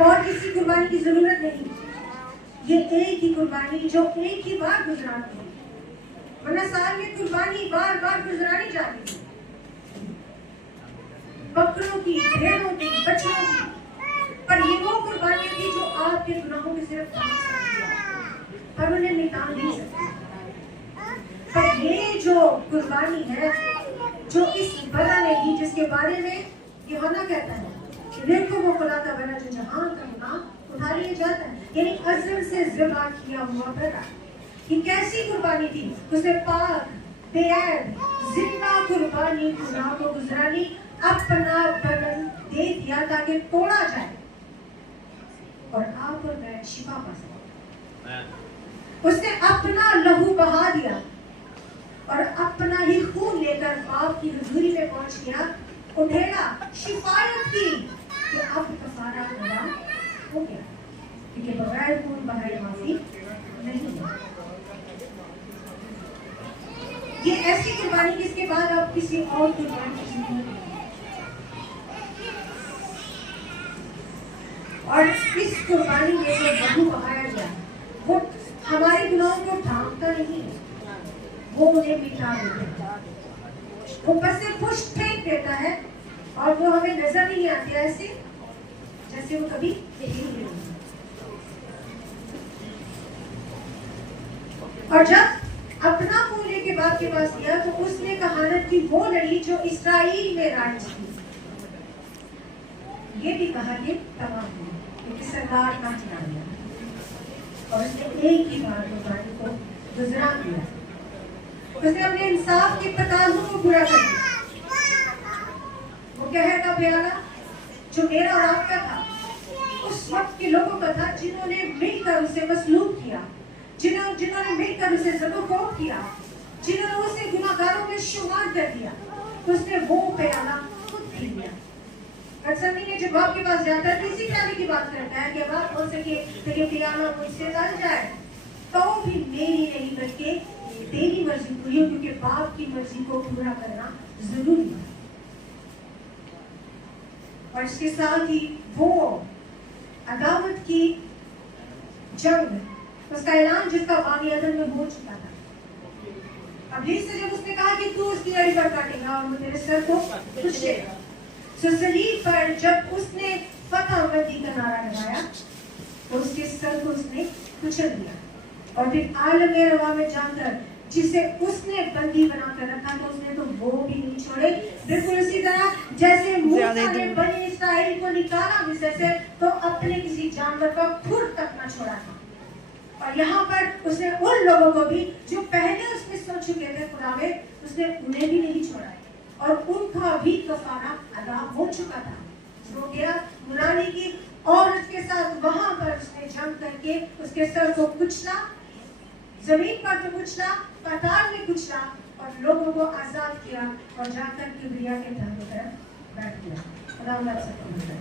اب اور کسی قربانی کی ضرورت نہیں. یہ ایک ہی قربانی جو ایک ہی بار گزرانی ہے، ورنہ سال میں قربانی بار بار گزرانی جاتی تھی، بکروں کی، بھیڑوں کی، بچوں کی. پر یہ وہ قربانی تھی جو آپ کے گناہوں کو صرف ڈھانپ سکتی ہے، پر انہیں مٹا نہیں سکتی. پر یہ جو قربانی ہے جو اس بنا نے کی، جس کے بارے میں یوحنا کہتا ہے کہ دیکھو وہ خدا کا بنا جو جہاں کا گناہ اٹھا لیا جاتا ہے، یعنی ازل سے ذبح کیا ہوا بنا. یہ کیسی قربانی تھی؟ اسے پاک، بے عیب، زندہ قربانی گناہ کو گزرانی، اپنا بدن دے دیا تاکہ توڑا جائے اور آپ اور میں شفا پا سکیں. اس نے اپنا لہو بہا دیا اور اپنا ہی خون لے کر باپ کی حضوری میں پہنچ گیا، اٹھیلا، شفایت کی کہ اب کفارہ ادا ہو گیا، کیونکہ بغیر خون بہائے معافی نہیں ہے. یہ ایسی قربانی جس کے بعد آپ کسی اور قربانی کی ضرورت نہیں. اور اس قربانی میں جو لہو بہایا گیا وہ ہمارے گناہوں کو ڈھانپتا نہیں ہے، وہ انہیں مٹا دیتا ہے، وہ بس سے پشت پھینک دیتا ہے اور وہ ہمیں نظر نہیں آتی ایسے جیسے وہ کبھی نہیں ہوئی. اور جب اپنا خون لے کے باپ کے پاس گیا تو اس نے کہانت کی وہ لڑی جو اسرائیل میں رائج تھی. یہ بھی کہا کہ تمام ہوئی کیونکہ سردار کا چلا گیا اور اس نے ایک ہی بار قربانی کو گزرا دیا. اس نے اپنے انصاف کے تقاضوں کو پورا کر دیا. وہ کہے کا پیالہ جو میرا اور آپ کا تھا، اس وقت کے لوگوں کا تھا جنہوں نے مل کر اسے مسلوب کیا، جنہوں نے مل کر اسے ذبح فوق کیا، جنہوں نے اسے گناہگاروں میں شمار کر دیا. تو اس نے وہ پیالہ خود پی لیا. اکثر نہیں جب باپ کے پاس جاتا ہے تو اسی پیالے کی بات کرتا ہے کہ باپ ہو سکے تو یہ پیالہ مجھ سے ڈل جائے، تو بھی میری نہیں بلکہ تیری مرضی پوری ہو، کیونکہ باپ کی مرضی کو پورا کرنا ضروری ہے. اور اس کے ساتھ ہی وہ عداوت کی جنگ، اس کا اعلان جس کا باغ عدن میں ہو چکا تھا. ابلیس سے جب اس نے کہا کہ تو اس کی لڑی پر کاٹے گا اور وہ تیرے سر کو کچھ دے گا، تو صلیب پر جب اس نے فتح مندی کا نعرہ لگایا تو اس کے سر کو اس نے کچل دیا. اور پھر عالم روا میں جا کر جسے اس نے بندی بنا کر رکھا تھا، اس نے تو وہ بھی نہیں چھوڑے. بالکل اسی طرح جیسے موسیٰ نے بنی اسرائیل کو نکالا مصر سے تو اپنے کسی جانور کا کھر تک نہ چھوڑا تھا. اور یہاں پر اس نے ان لوگوں کو بھی جو پہلے اس میں سو چکے تھے خدا میں، اس نے انہیں بھی نہیں چھوڑا ہے اور ان کا بھی کفارہ ادا ہو چکا تھا. ہو گیا منانی کی عورت کے ساتھ وہاں پر اس نے جنگ کر کے اس کے سر کو کچلا، زمین پر تو کچلا، پاتال میں کچلا اور لوگوں کو آزاد کیا اور جا کر کبریا کے دھرم پر بیٹھ گیا. خدا اللہ سے